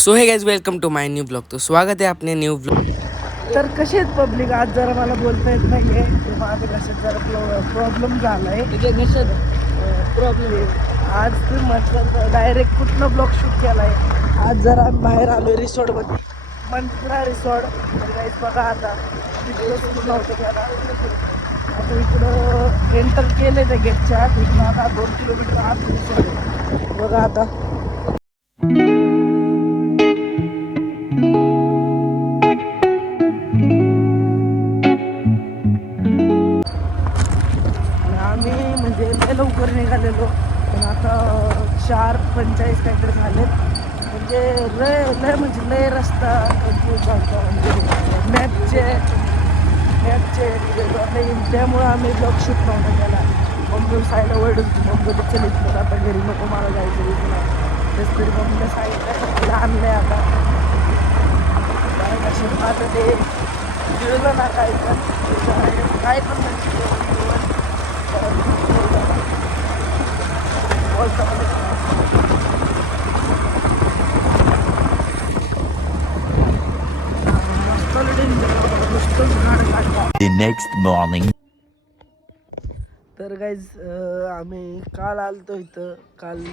So hey guys welcome to my new blog. तो स्वागत आहे आपले न्यू ब्लॉग. तर कसे आहेत पब्लिक? आज जरा मला बोलता येत नाही आहे, माझ्या घशात जरा प्रॉब्लेम झाला आहे. तुझ्या घशात प्रॉब्लेम आहे? आज तुम्ही म्हटलं डायरेक्ट कुठलं ब्लॉग शूट केला आहे. आज जरा बाहेर आलो रिसॉर्टमध्ये, मंत्रा रिसॉर्ट. गाईस बघा आता तिकडं सुरू नव्हतं त्याला, आता इकडं एंटर केले त्या गेटच्या इकडं. आता 2 किलोमीटर आत रिसॉर्ट आहे. बघा आता लवकर निघालेलो, पण आता 4:45 काहीतरी झाले. म्हणजे लय म्हणजे लय रस्ता म्हणजे मॅपचे त्यामुळं आम्ही ब्लॉग शूट नव्हता केला. मम्मी साईडला ओरडत होती, मम्मी चल इथलं आता घरी नको, मला जायचं इथलं. तेच तरी मम्मीला साईडला आणलं आहे. आता ते गिळलं ना काय पण The next morning. तर गाईज आम्ही काल आलतो इथं. काल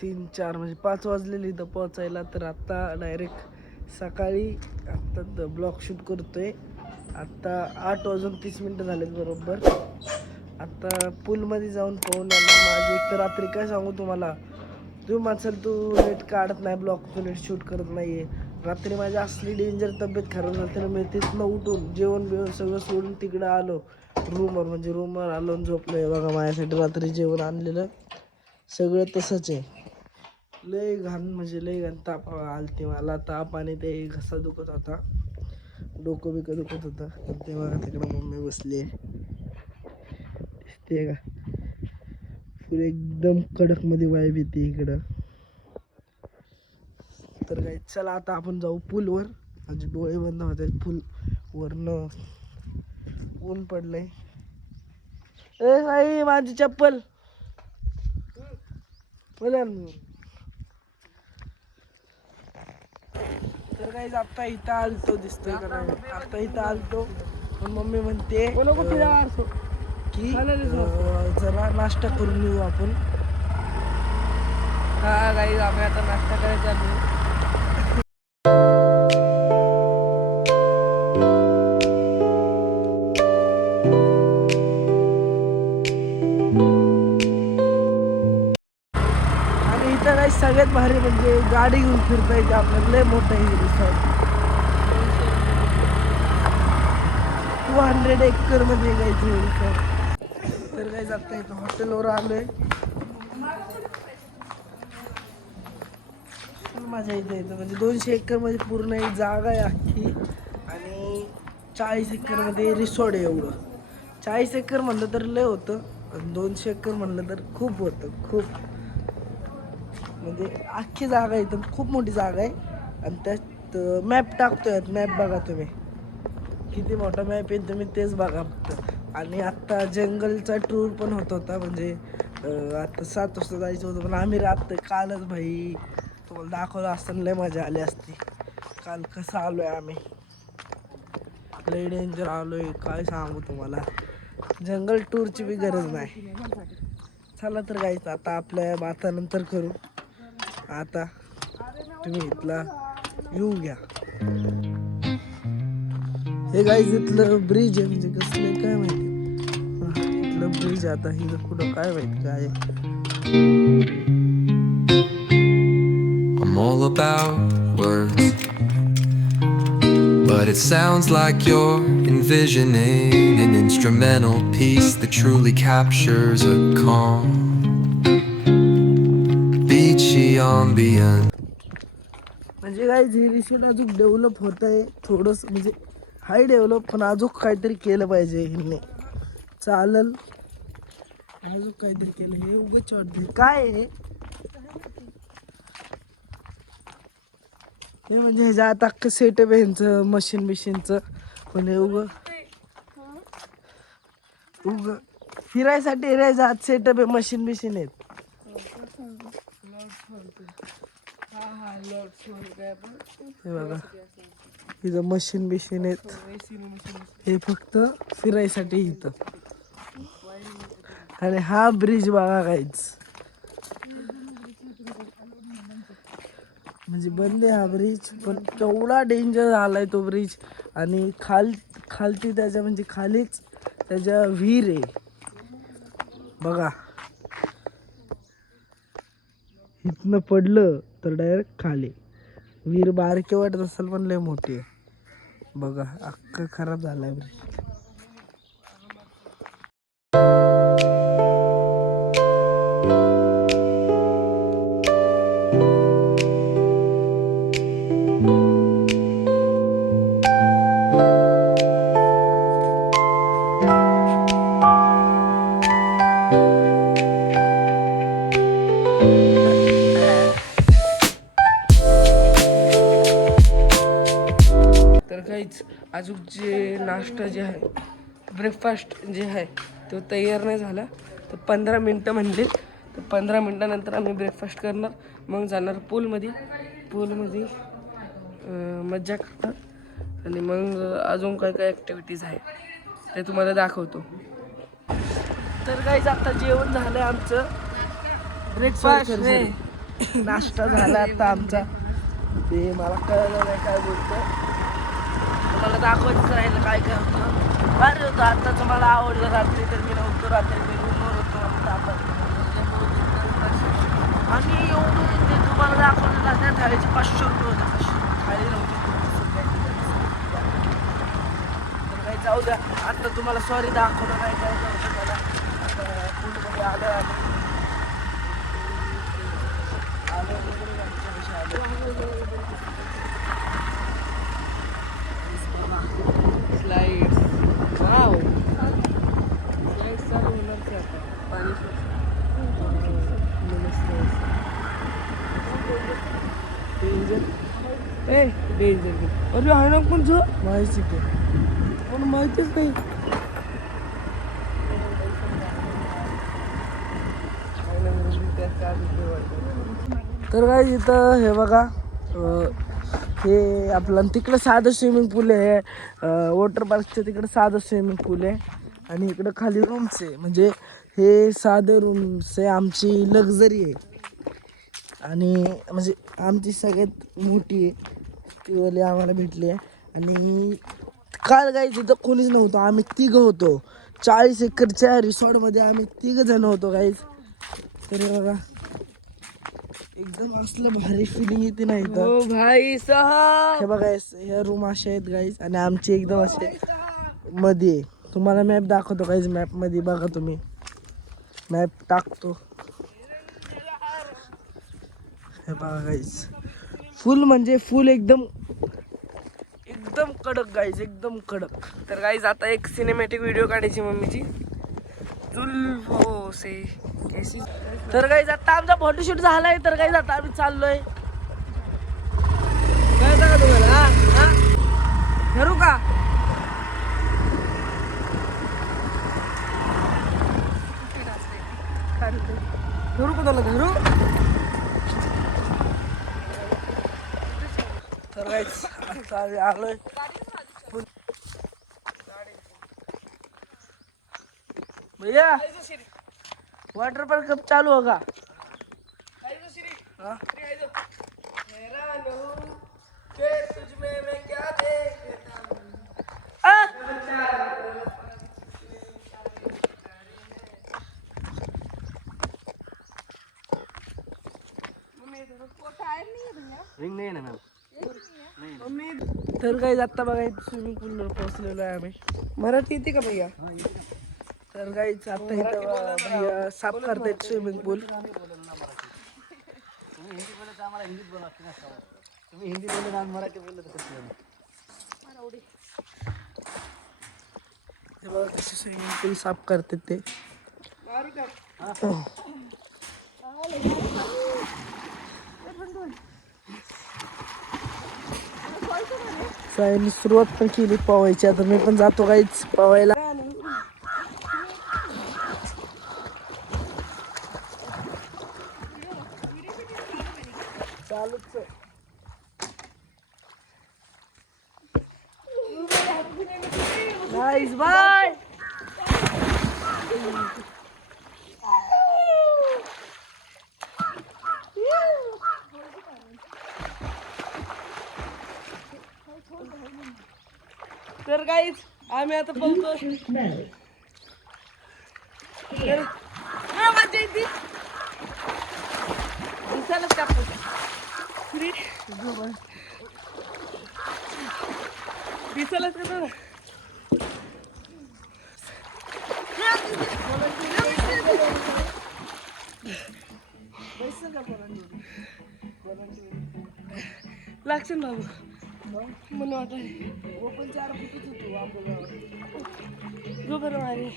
3-4 म्हणजे 5 वाजलेली इथं पोहोचायला. तर आत्ता डायरेक्ट सकाळी आत्ता ब्लॉग शूट करतोय. आत्ता 8:30 झालेत बरोबर. आत्ता पूलमध्ये जाऊन पाहून येणार. माझी एक तर रात्री काय सांगू तुम्हाला, तुम्ही माणसाल तू नेट काढत नाही, ब्लॉग तू नेट शूट करत नाही आहे. रात्री माझी असली डेंजर तब्येत खराब झाली, तर मी तिथनं उठून जेवण बिवण सगळं सोडून तिकडं आलो रूमवर आलो आणि झोपलो. बघा माझ्यासाठी रात्री जेवण आणलेलं सगळं तसंच आहे. लय घाण म्हणजे लय घाण ताप आलते मला. ताप आणि ते घसा दुखत होता, डोकं बिकं दुखत होतं. तर ते बघा तिकडं मम्मी बसली आहे, दिसते का? फुल एकदम कडक मध्ये वाईब येते इकडं. तर काय चला आता आपण जाऊ पूलवर. माझे डोळे बंद होते, पूल वरनं ऊन पडलंय. ए साई माझी चप्पल बोला. तर काही आता इथं आलतो, दिसतोय का नाही? आता इथं आलतो पण मम्मी म्हणते की जरा नाश्ता करून येऊ आपण. हा गाईज आम्ही आता नाश्ता करायचा आहे. आणि इथं काही सगळ्यात भारी म्हणजे गाडी घेऊन फिरता येते आपल्याला. लय मोठं आहे रिसॉर्ट, 200 एकर मध्ये जायचं. तर काही जाता येतं. हॉटेलवर आलोय, माझ्या इथे येतं. म्हणजे 200 एकर मध्ये पूर्ण एक जागा आहे अख्खी, आणि 40 एकर मध्ये रिसॉर्ट आहे. एवढं 40 एकर म्हणलं तर लय होतं, आणि 200 एकर म्हणलं तर खूप होतं. खूप म्हणजे अख्खी जागा आहे इथं, खूप मोठी जागा आहे. आणि त्यात मॅप टाकतोय. मॅप बघा तुम्ही, किती मोठा मॅप आहे, तुम्ही तेच बघा फक्त. आणि आत्ता जंगलचा टूर पण होता. म्हणजे आत्ता 7 वाजता जायचं होतं, पण आम्ही कालच भाई तुम्हाला दाखवलं असताना लय मजा आली असती. काल कसं आलोय आम्ही, लय डेंजर आलोय, काय सांगू तुम्हाला. जंगल टूरची बी गरज नाही. चला तर गाईच आता आपल्या बाता नंतर करू. आता तुम्ही इथला व्ह्यू घ्या. हे गाईज इथलं ब्रिज आहे, म्हणजे कसलं काय माहिती. इथलं ब्रिज आता हिथं कुठं काय माहिती काय. I'm all about words, but it sounds like you're envisioning an instrumental piece that truly captures a calm, beachy ambient. म्हणजे गाईज हे रिसॉर्ट अजून डेव्हलप होत आहे थोडंस, म्हणजे हाय डेव्हलप, पण अजून काहीतरी केलं पाहिजे ह्यांनी. चालल अजून काहीतरी केलं. हे उगाच वाटते काय आहे हे, म्हणजे ह्याच्या आता अख्खं सेटअप आहे ह्यांचं मशीन बिशीनचं. पण हे उग फिरायसाठी रे जात सेटअप आहे, मशीन बिशीन आहेत. हे बघा इथं मशीन बिशीन आहेत. हे फक्त फिरायसाठी इथं. आणि हा ब्रिज बघा काहीच म्हणजे बंद आहे हा ब्रिज, पण केवढा डेंजर झालाय तो ब्रिज. आणि खालती त्याच्या म्हणजे खालीच त्याच्या विहीर आहे बघा. इथनं पडलं तर डायरेक्ट खाली. विहीर बारके वाटत असेल पण लय मोठी आहे बघा. अख्खं खराब झालाय ब्रिज. तर काहीच अजून जे नाश्ता जे आहे, ब्रेकफास्ट जे आहे तो तयार नाही झाला. तर 15 मिनटं म्हणले, तर 15 मिनटानंतर आम्ही ब्रेकफास्ट करणार. मग जाणार पूलमध्ये मज्जा करणार. आणि मग अजून काय काय ॲक्टिव्हिटीज आहे ते तुम्हाला दाखवतो. तर काहीच आता जेवण झालंय आमचं. ब्रेकफास्ट नाश्ता झाला आता आमचा. ते मला कळलं नाही काय बोलतं. मला दाखवायचं राहिलं काय काय होतं. भारी होतं. आत्ताचं मला आवडलं. रात्री तर मी नव्हतो. रात्री मी रूमवर होतो. आणि एवढं ते तुम्हाला दाखवलं ना त्या थाळीचे 500 रुपये होते. 500 थाळी नव्हती. तर काही जाऊ द्या. आत्ता तुम्हाला सॉरी दाखवलं नाही काय नव्हतं मला. आता पूलमध्ये आलं स्लाइड्स वाव स्लाइड्स चालू होणार की आता पाणी डेंजर अरे आहे ना पण जो माहिती की पण माहितीच नाही. तर काय इथं हे बघा हे आपलं तिकडं साधं स्विमिंग पूल आहे. वॉटर पार्कच्या तिकडं साधं स्विमिंग पूल आहे. आणि इकडं खाली रूम्स आहे. म्हणजे हे साधं रूम्स आहे. आमची लक्झरी आहे. आणि म्हणजे आमची सगळ्यात मोठी आहे ती वाली आम्हाला भेटली आहे. आणि काल काय तिथं कोणीच नव्हतं. आम्ही 3 होतो. 40 एकरच्या रिसॉर्टमध्ये आम्ही 3 जण होतो गाईज. तर हे बघा एकदम असलं भारी फिलिंग येते नाही तर. ओ भाई साहब हे बघा ह्या रूम अशा आहेत गाईज. आणि आमची एकदम असे मध्ये आहे. तुम्हाला मॅप दाखवतो गाईज. मॅपमध्ये बघा तुम्ही. मॅप टाकतो. हे बघा गाईज फुल म्हणजे फुल एकदम कडक गाईज. एकदम कडक. तर गाईज आता एक सिनेमॅटिक व्हिडिओ काढायची मम्मीची. जुल्फो से कैसी. तर गाईज आता आमचा फोटोशूट झालाय. तर गाईज आता आम्ही चाललोय. कळतं का तुम्हाला? ठरू का? धरू कुणाला धरू? तर गाईज आता आम्ही आलोय. भैया वाटर पार्क कब चालू होगा? हाँ? तर काही आता बघा स्विमिंग पूलवर पोहोचलेलो आहे आम्ही. मराठी येते का भैया? तर काहीच आता इथं भैया साफ करतायत स्विमिंग पूल. हे बघा कसे स्विमिंग पूल साफ करतात ते. सायनी सुरुवात पण केली पवायची. आता मी पण जातो काहीच पवायला. चालूच आहे. Guys bye. तर गाईज आम्ही आता बोलतो मजा येते दिसायलाच कापतो दिसायलाच का लागશે ना बाबू मला वाटत ओपन 4 फुटच होतो आपल्याला जो बरं मारे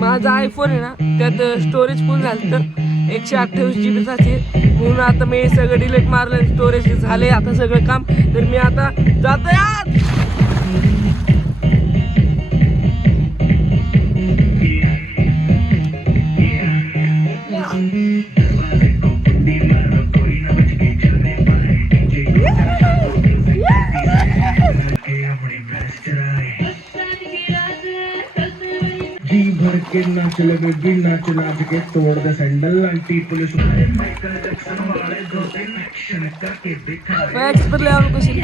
माझा आयफोन आहे ना त्यात स्टोरेज फुल झालं तर 128 GB म्हणून आता मी सगळं डिलीट मारलं स्टोरेज झाले आता सगळं काम तर मी आता जातो यार जी भर के नाच लगे भी नाच नाच के तोड़ दे सैंडल आंटी पुलिस फॅक्स पर लेवल कशी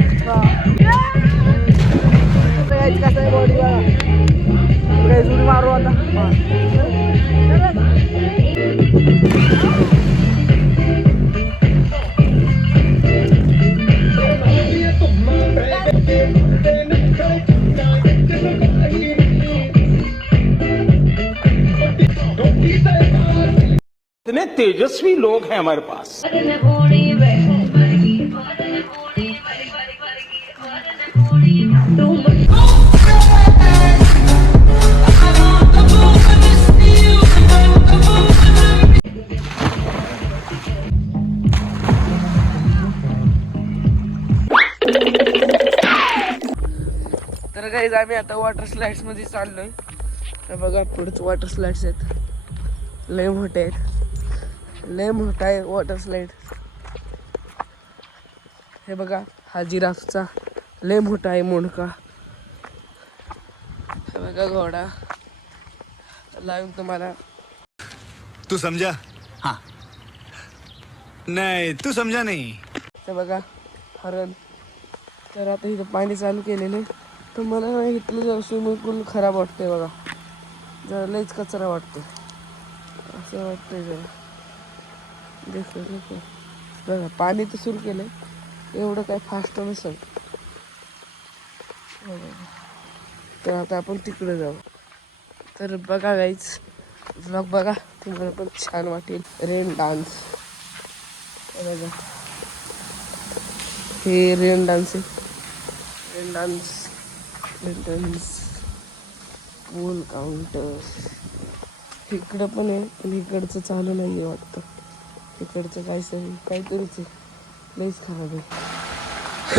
कसं आहे बॉडी बघा काही जुडी मारू आता इतने तेजस्वी लोग हैं हमारे पास. तर गाईज आम्ही आता वॉटर स्लाइड्स मध्ये चाललोय तर बघा पुढेच वॉटर स्लाइड्स आहेत लय मोठे आहेत लय मोठा आहे वॉटर स्लाइड हे बघा हा जिराफचा लय मोठा आहे मुंडका हे बघा घोडा लावून तुम्हाला तू समझा हाँ नहीं तू समझा नहीं ते बघा हरण तर आता इथं पाणी चालू केलेलं आहे तर मला नाही इथलं जरा स्विमिंग पूल खराब वाटतंय बघा जरा लईच कचरा वाटतो असं वाटतंय जरा देखो बघा पाणी तर सुरू केलंय एवढं काय फास्ट नसेल तर आता आपण तिकडे जाऊ तर बघा गाईच व्लॉग बघा तुम्हाला पण छान वाटेल रेन डान्स बघा हे रेन डान्स आहे रेन डान्स पूल काउंटर इकडं पण आहे पण इकडचं चालू नाही आहे वाटतं इकडचं काहीतरीच आहे लईच खराब आहे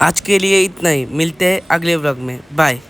आज के लिए इतना ही मिलते हैं अगले व्लॉग में बाय.